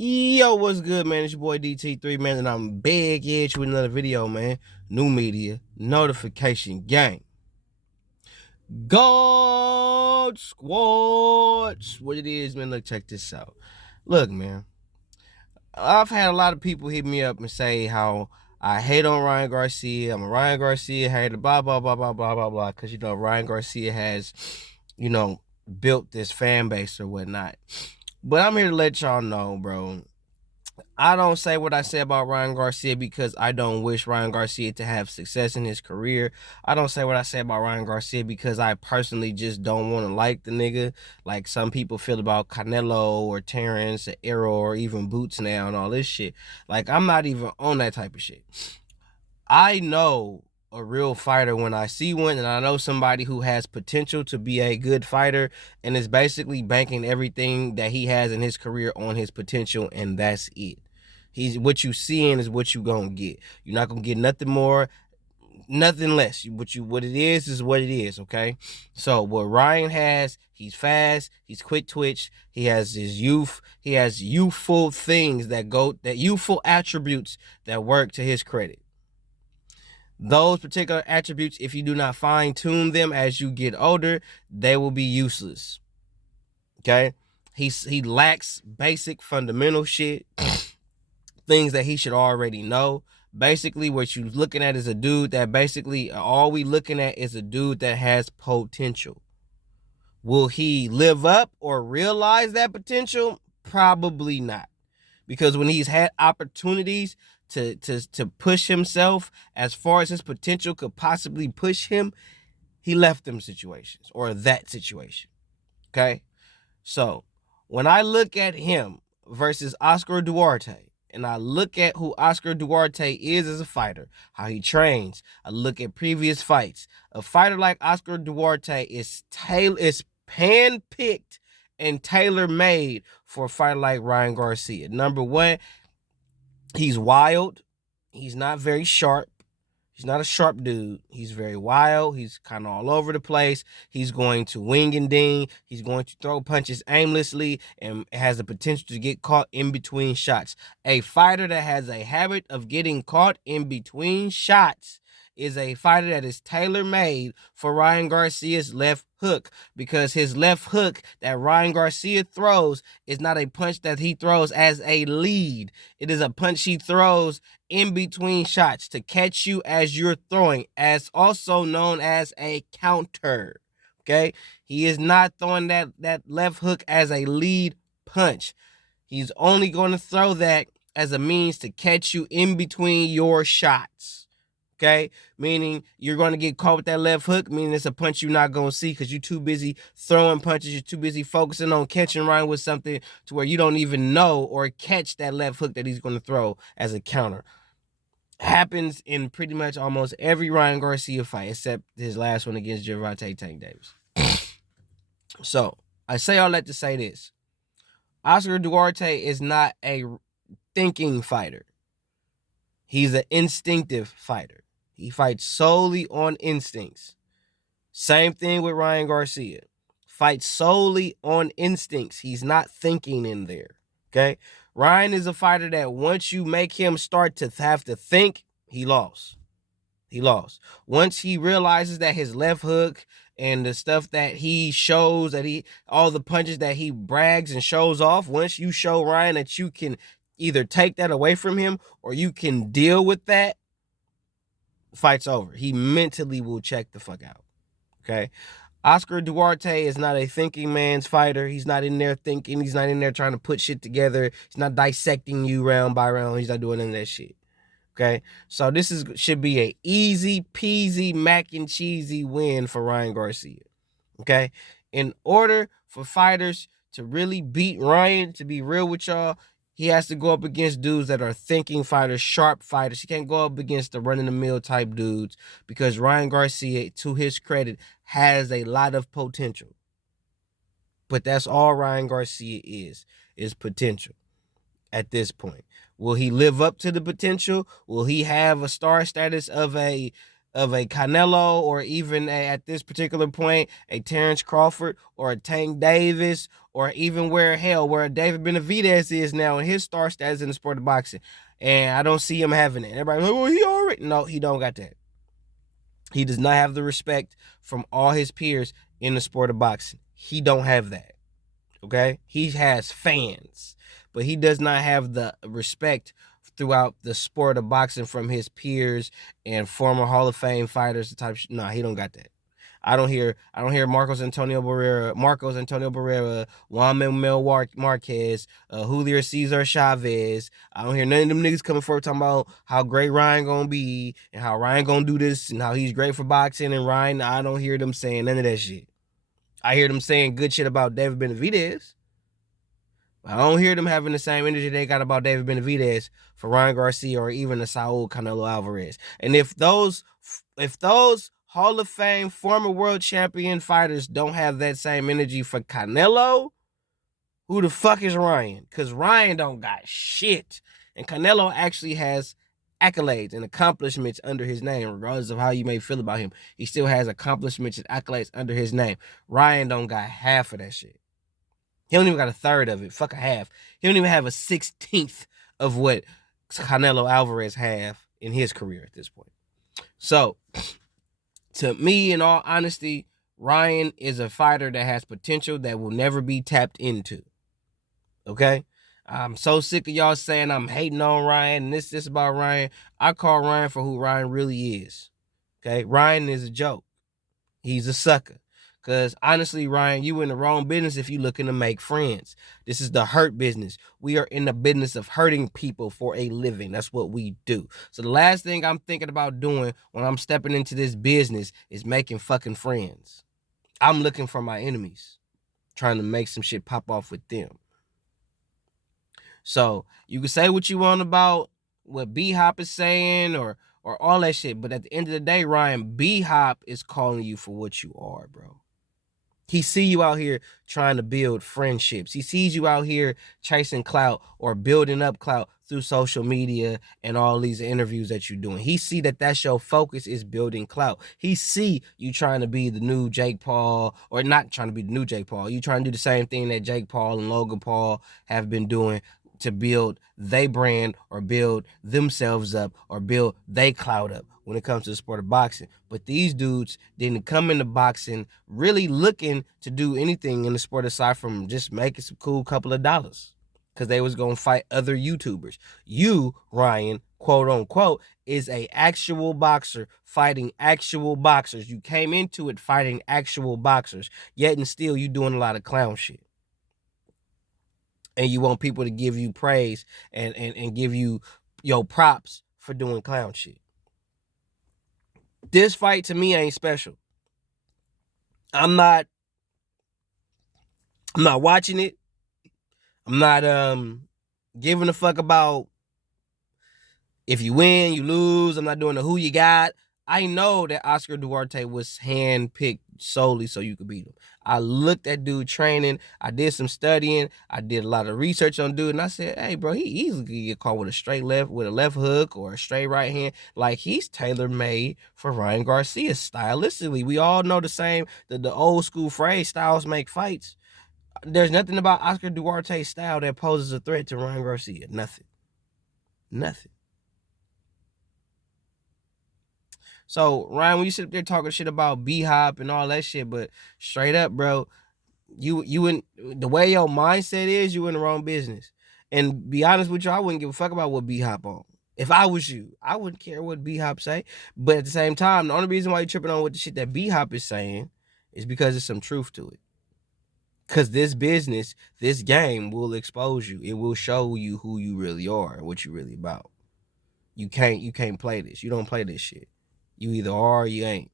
Yo, what's good, man? It's your boy DT3, man, and I'm big edge with another video, man. New media, notification gang. God squads. What it is, man, look, check this out. Look, man, I've had a lot of people hit me up and say how I hate on Ryan Garcia. I'm a Ryan Garcia hater, blah, blah, blah, blah, blah, blah, blah. Because, Ryan Garcia has, you know, built this fan base or whatnot. But I'm here to let y'all know, bro. I don't say what I say about Ryan Garcia because I don't wish Ryan Garcia to have success in his career. I don't say what I say about Ryan Garcia because I personally just don't want to like the nigga, like some people feel about Canelo or Terrence or Arrow or even Boots now and all this shit. Like, I'm not even on that type of shit. I know a real fighter when I see one, and I know somebody who has potential to be a good fighter and is basically banking everything that he has in his career on his potential, and that's it. What you seeing is what you gonna get. You're not gonna get nothing more, nothing less. What it is what it is, okay? So what Ryan has, he's fast, he's quick twitch, he has his youth, he has youthful things that youthful attributes that work to his credit. Those particular attributes, if you do not fine tune them as you get older, they will be useless. Okay? He lacks basic fundamental shit, things that he should already know. Basically, what you're looking at is a dude that all we looking at is a dude that has potential. Will he live up or realize that potential? Probably not. Because when he's had opportunities to push himself as far as his potential could possibly push him, he left them situations or that situation. Okay? So when I look at him versus Oscar Duarte, and I look at who Oscar Duarte is as a fighter, how he trains, I look at previous fights. A fighter like Oscar Duarte is pan-picked and tailor-made for a fighter like Ryan Garcia. Number one, he's wild. He's not very sharp. He's not a sharp dude. He's very wild. He's kind of all over the place. He's going to wing and ding. He's going to throw punches aimlessly and has the potential to get caught in between shots. A fighter that has a habit of getting caught in between shots is a fighter that is tailor-made for Ryan Garcia's left hook, because his left hook that Ryan Garcia throws is not a punch that he throws as a lead. It is a punch he throws in between shots to catch you as you're throwing, as also known as a counter. Okay? He is not throwing that left hook as a lead punch. He's only going to throw that as a means to catch you in between your shots. Okay? Meaning you're going to get caught with that left hook, meaning it's a punch you're not going to see because you're too busy throwing punches. You're too busy focusing on catching Ryan with something to where you don't even know or catch that left hook that he's going to throw as a counter. Happens in pretty much almost every Ryan Garcia fight, except his last one against Duarte Tank Davis. So, I say all that to say this. Oscar Duarte is not a thinking fighter. He's an instinctive fighter. He fights solely on instincts. Same thing with Ryan Garcia. Fights solely on instincts. He's not thinking in there. Okay? Ryan is a fighter that once you make him start to have to think, he lost. He lost. Once he realizes that his left hook and the stuff that he shows, all the punches that he brags and shows off, once you show Ryan that you can either take that away from him or you can deal with that, fight's over. He mentally will check the fuck out. Okay? Oscar Duarte is not a thinking man's fighter. He's not in there thinking. He's not in there trying to put shit together. He's not dissecting you round by round. He's not doing none of that shit. Okay? So this should be a easy peasy mac and cheesy win for Ryan Garcia. Okay? In order for fighters to really beat Ryan, to be real with y'all, he has to go up against dudes that are thinking fighters, sharp fighters. He can't go up against the run-of-the-mill type dudes, because Ryan Garcia, to his credit, has a lot of potential. But that's all Ryan Garcia is potential at this point. Will he live up to the potential? Will he have a star status of a Canelo, or even at this particular point, a Terrence Crawford or a Tank Davis or even where David Benavidez is now in his star status in the sport of boxing. And I don't see him having it. Everybody's like, well, he already. No, he don't got that. He does not have the respect from all his peers in the sport of boxing. He don't have that. Okay? He has fans, but he does not have the respect throughout the sport of boxing from his peers and former Hall of Fame fighters. No, he don't got that. I don't hear Marcos Antonio Barrera, Juan Manuel Marquez, Julio Cesar Chavez. I don't hear none of them niggas coming forward talking about how great Ryan gonna be and how Ryan gonna do this and how he's great for boxing. And Ryan, I don't hear them saying none of that shit. I hear them saying good shit about David Benavidez. I don't hear them having the same energy they got about David Benavidez for Ryan Garcia or even the Saul Canelo Alvarez. And if those Hall of Fame former world champion fighters don't have that same energy for Canelo, who the fuck is Ryan? Because Ryan don't got shit. And Canelo actually has accolades and accomplishments under his name, regardless of how you may feel about him. He still has accomplishments and accolades under his name. Ryan don't got half of that shit. He don't even got a third of it. Fuck a half. He don't even have a 16th of what Canelo Alvarez have in his career at this point. So, to me, in all honesty, Ryan is a fighter that has potential that will never be tapped into. Okay? I'm so sick of y'all saying I'm hating on Ryan and this about Ryan. I call Ryan for who Ryan really is. Okay? Ryan is a joke. He's a sucker. Because honestly, Ryan, you in the wrong business if you looking to make friends. This is the hurt business. We are in the business of hurting people for a living. That's what we do. So the last thing I'm thinking about doing when I'm stepping into this business is making fucking friends. I'm looking for my enemies, trying to make some shit pop off with them. So you can say what you want about what B-Hop is saying or all that shit, but at the end of the day, Ryan, B-Hop is calling you for what you are, bro. He see you out here trying to build friendships. He sees you out here chasing clout or building up clout through social media and all these interviews that you're doing. He see that that's your focus is building clout. He see you trying to be the new Jake Paul or not trying to be the new Jake Paul. You trying to do the same thing that Jake Paul and Logan Paul have been doing to build they brand or build themselves up or build they clout up when it comes to the sport of boxing. But these dudes didn't come into boxing really looking to do anything in the sport aside from just making some cool couple of dollars because they was going to fight other YouTubers. You, Ryan, quote unquote, is a actual boxer fighting actual boxers. You came into it fighting actual boxers, yet and still you doing a lot of clown shit. And you want people to give you praise and give you your props for doing clown shit. This fight to me ain't special. I'm not watching it. I'm not giving a fuck about if you win, you lose. I'm not doing the who you got. I know that Oscar Duarte was handpicked solely so you could beat him. I looked at dude training. I did some studying. I did a lot of research on dude, and I said, "Hey, bro, he easily could get caught with a left hook or a straight right hand. Like he's tailor made for Ryan Garcia stylistically. We all know the old school phrase: styles make fights. There's nothing about Oscar Duarte's style that poses a threat to Ryan Garcia. Nothing. So, Ryan, when you sit up there talking shit about B-Hop and all that shit, but straight up, bro, you in the way your mindset is, you in the wrong business. And be honest with you, I wouldn't give a fuck about what B-Hop on. If I was you, I wouldn't care what B-Hop say. But at the same time, the only reason why you're tripping on what the shit that B-Hop is saying is because there's some truth to it. Because this business, this game will expose you. It will show you who you really are and what you really about. You can't play this. You don't play this shit. You either are or you ain't.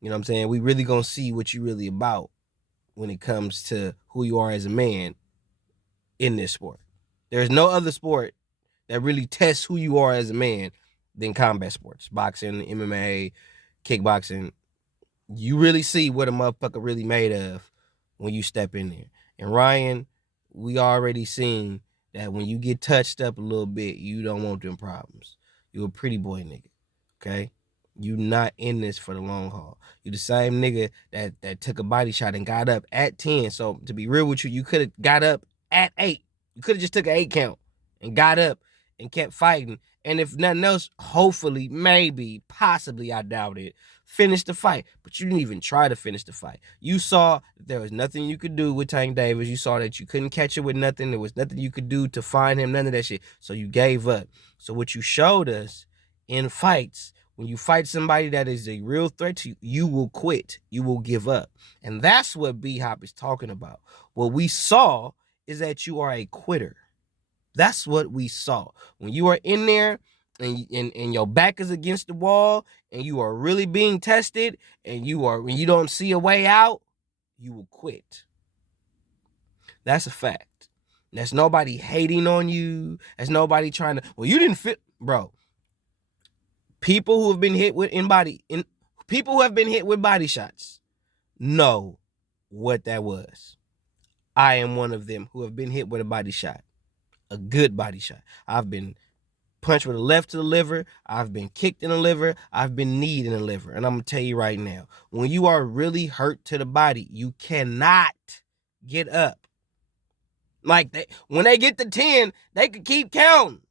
You know what I'm saying? We really gonna see what you really about when it comes to who you are as a man in this sport. There's no other sport that really tests who you are as a man than combat sports. Boxing, MMA, kickboxing. You really see what a motherfucker really made of when you step in there. And Ryan, we already seen that when you get touched up a little bit, you don't want them problems. You a pretty boy nigga, okay? You not in this for the long haul. You the same nigga that took a body shot and got up at 10. So to be real with you, you could have got up at 8. You could have just took an 8 count and got up and kept fighting. And if nothing else, hopefully, maybe, possibly, I doubt it, finish the fight. But you didn't even try to finish the fight. You saw that there was nothing you could do with Tank Davis. You saw that you couldn't catch it with nothing. There was nothing you could do to find him, none of that shit. So you gave up. So what you showed us in fights, when you fight somebody that is a real threat to you, you will quit. You will give up. And that's what B-Hop is talking about. What we saw is that you are a quitter. That's what we saw. When you are in there and your back is against the wall and you are really being tested and when you don't see a way out, you will quit. That's a fact. That's nobody hating on you. That's nobody trying to, well, you didn't fit, bro. People who have been hit with people who have been hit with body shots know what that was. I am one of them who have been hit with a body shot, a good body shot. I've been punched with a left to the liver. I've been kicked in the liver. I've been kneed in the liver. And I'm going to tell you right now, when you are really hurt to the body, you cannot get up. Like when they get to 10, they could keep counting.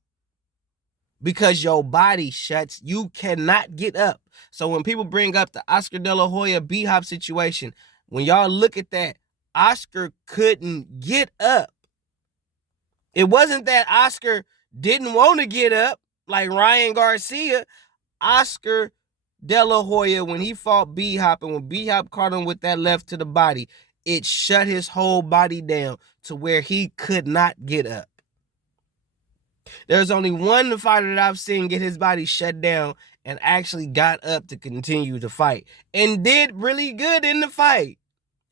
Because your body shuts, you cannot get up. So when people bring up the Oscar De La Hoya B-Hop situation, when y'all look at that, Oscar couldn't get up. It wasn't that Oscar didn't want to get up like Ryan Garcia. Oscar De La Hoya, when he fought B-Hop and when B-Hop caught him with that left to the body, it shut his whole body down to where he could not get up. There's only one fighter that I've seen get his body shut down and actually got up to continue to fight and did really good in the fight.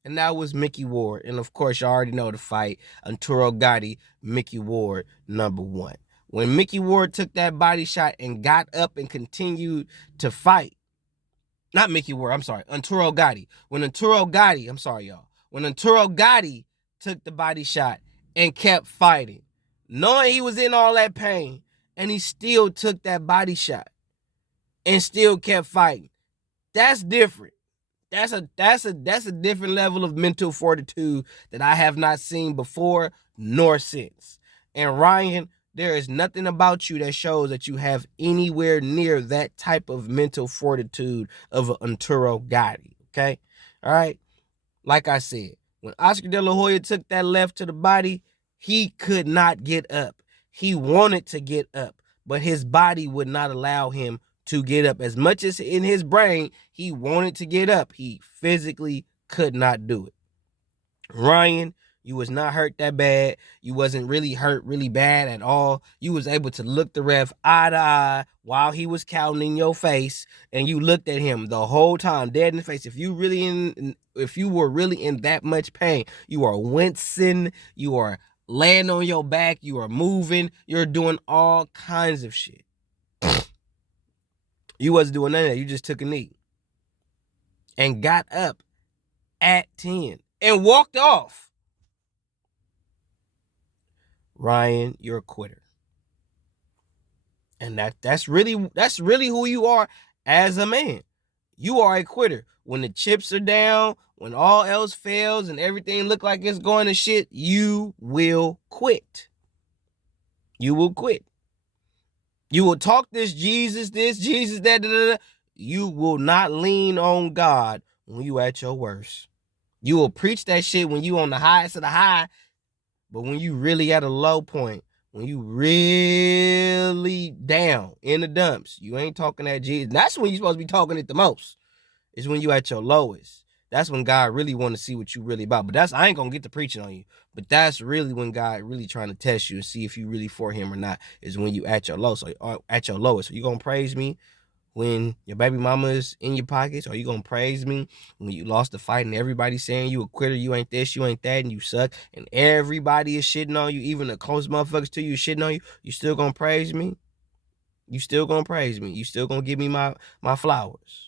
And that was Mickey Ward. And of course, you already know the fight. Arturo Gatti, Mickey Ward, #1. When Mickey Ward took that body shot and got up and continued to fight, not Mickey Ward, I'm sorry, Arturo Gatti. When Arturo Gatti took the body shot and kept fighting, knowing he was in all that pain, and he still took that body shot and still kept fighting. That's different. That's a different level of mental fortitude that I have not seen before nor since. And Ryan, there is nothing about you that shows that you have anywhere near that type of mental fortitude of Arturo Gatti. Okay? All right? Like I said, when Oscar De La Hoya took that left to the body, he could not get up. He wanted to get up, but his body would not allow him to get up. As much as in his brain, he wanted to get up, he physically could not do it. Ryan, you was not hurt that bad. You wasn't really hurt really bad at all. You was able to look the ref eye to eye while he was counting in your face, and you looked at him the whole time, dead in the face. If you were really in that much pain, you are wincing, you are laying on your back, you are moving, you're doing all kinds of shit. You wasn't doing none of that. You just took a knee and got up at 10 and walked off. Ryan, you're a quitter. And that's really who you are as a man. You are a quitter. When the chips are down, when all else fails and everything look like it's going to shit, you will quit. You will quit. You will talk this, Jesus, that. You will not lean on God when you at your worst. You will preach that shit when you on the highest of the high, but when you really at a low point, when you really down in the dumps, you ain't talking that Jesus. That's when you're supposed to be talking it the most. Is when you at your lowest. That's when God really want to see what you really about. But I ain't gonna get to preaching on you. But that's really when God really trying to test you and see if you really for him or not, is when you at your low. So at your lowest. So you gonna praise me when your baby mama is in your pockets? Or you gonna praise me when you lost the fight and everybody's saying you a quitter, you ain't this, you ain't that, and you suck, and everybody is shitting on you, even the close motherfuckers to you shitting on you? You still gonna praise me? You still gonna praise me? You still gonna give me my flowers?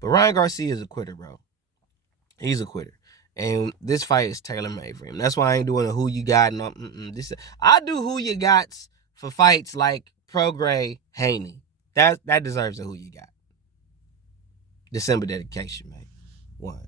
But Ryan Garcia is a quitter, bro. He's a quitter. And this fight is tailor-made for him. That's why I ain't doing a who you got. I do who you gots for fights like Prograis Haney. That deserves a who you got. December dedication, man. One.